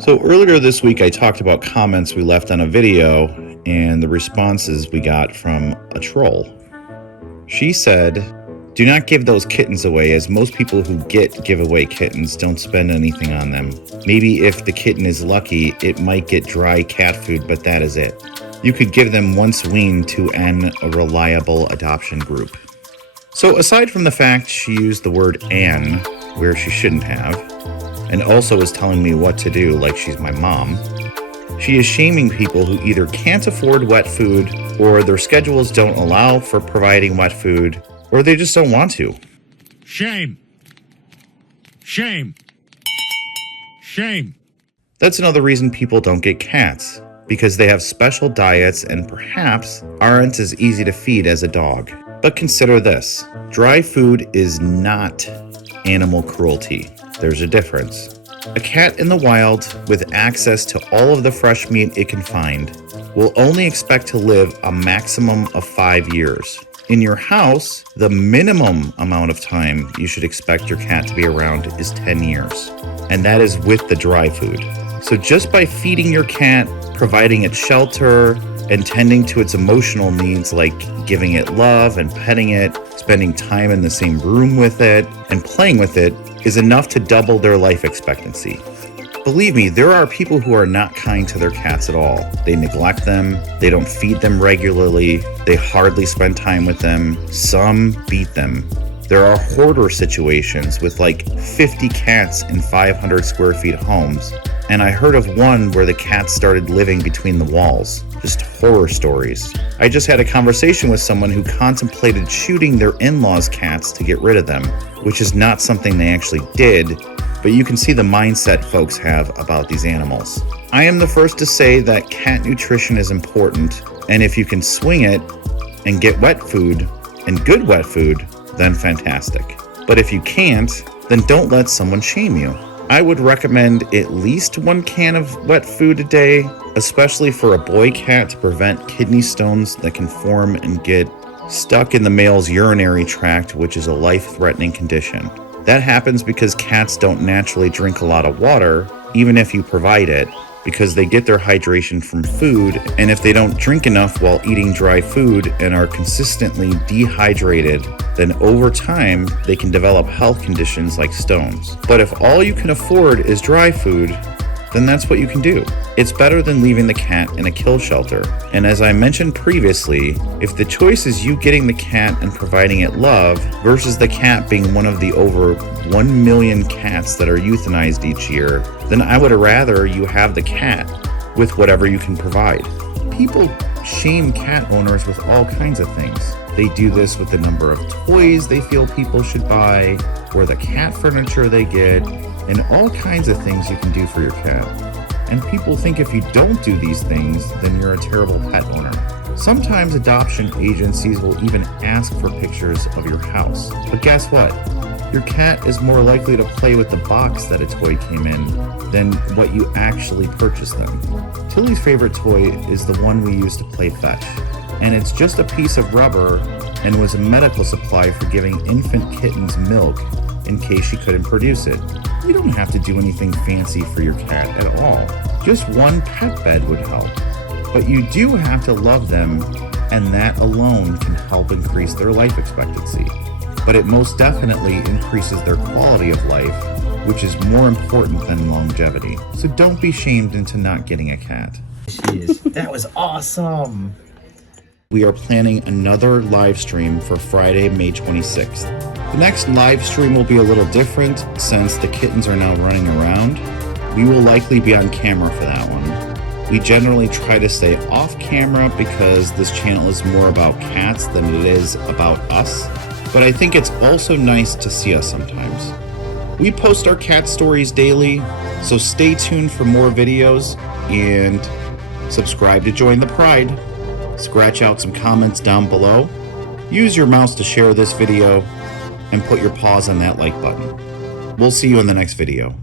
So earlier this week, I talked about comments we left on a video and the responses we got from a troll. She said, "Do not give those kittens away, as most people who get giveaway kittens don't spend anything on them. Maybe if the kitten is lucky, it might get dry cat food, but that is it. You could give them once weaned to a reliable adoption group." So aside from the fact she used the word "an" where she shouldn't have, and also is telling me what to do like she's my mom, she is shaming people who either can't afford wet food, or their schedules don't allow for providing wet food, or they just don't want to. Shame. Shame. Shame. That's another reason people don't get cats, because they have special diets and perhaps aren't as easy to feed as a dog. But consider this: dry food is not animal cruelty. There's a difference. A cat in the wild, with access to all of the fresh meat it can find, will only expect to live a maximum of 5 years. In your house, the minimum amount of time you should expect your cat to be around is 10 years. And that is with the dry food. So just by feeding your cat, providing it shelter, and tending to its emotional needs like giving it love and petting it, spending time in the same room with it, and playing with it is enough to double their life expectancy. Believe me, there are people who are not kind to their cats at all. They neglect them, they don't feed them regularly, they hardly spend time with them, some beat them. There are hoarder situations with like 50 cats in 500 square feet homes, and I heard of one where the cats started living between the walls. Just horror stories. I just had a conversation with someone who contemplated shooting their in-laws' cats to get rid of them, which is not something they actually did, but you can see the mindset folks have about these animals. I am the first to say that cat nutrition is important, and if you can swing it and get wet food, and good wet food, then fantastic. But if you can't, then don't let someone shame you. I would recommend at least 1 can of wet food a day, especially for a boy cat, to prevent kidney stones that can form and get stuck in the male's urinary tract, which is a life-threatening condition. That happens because cats don't naturally drink a lot of water, even if you provide it, because they get their hydration from food, and if they don't drink enough while eating dry food and are consistently dehydrated, then over time they can develop health conditions like stones. But if all you can afford is dry food, then that's what you can do. It's better than leaving the cat in a kill shelter. And as I mentioned previously, if the choice is you getting the cat and providing it love versus the cat being one of the over 1 million cats that are euthanized each year, then I would rather you have the cat with whatever you can provide. People shame cat owners with all kinds of things. They do this with the number of toys they feel people should buy, or the cat furniture they get, and all kinds of things you can do for your cat. And people think if you don't do these things, then you're a terrible pet owner. Sometimes adoption agencies will even ask for pictures of your house. But guess what? Your cat is more likely to play with the box that a toy came in than what you actually purchased them. Tilly's favorite toy is the one we use to play fetch. And it's just a piece of rubber and was a medical supply for giving infant kittens milk in case she couldn't produce it. You don't have to do anything fancy for your cat at all. Just one pet bed would help. But you do have to love them, and that alone can help increase their life expectancy. But it most definitely increases their quality of life, which is more important than longevity. So don't be shamed into not getting a cat. Jeez, that was awesome. We are planning another live stream for Friday, May 26th. The next live stream will be a little different since the kittens are now running around. We will likely be on camera for that one. We generally try to stay off camera because this channel is more about cats than it is about us, but I think it's also nice to see us sometimes. We post our cat stories daily, so stay tuned for more videos and subscribe to join the Pride. Scratch out some comments down below. Use your mouse to share this video and put your paws on that like button. We'll see you in the next video.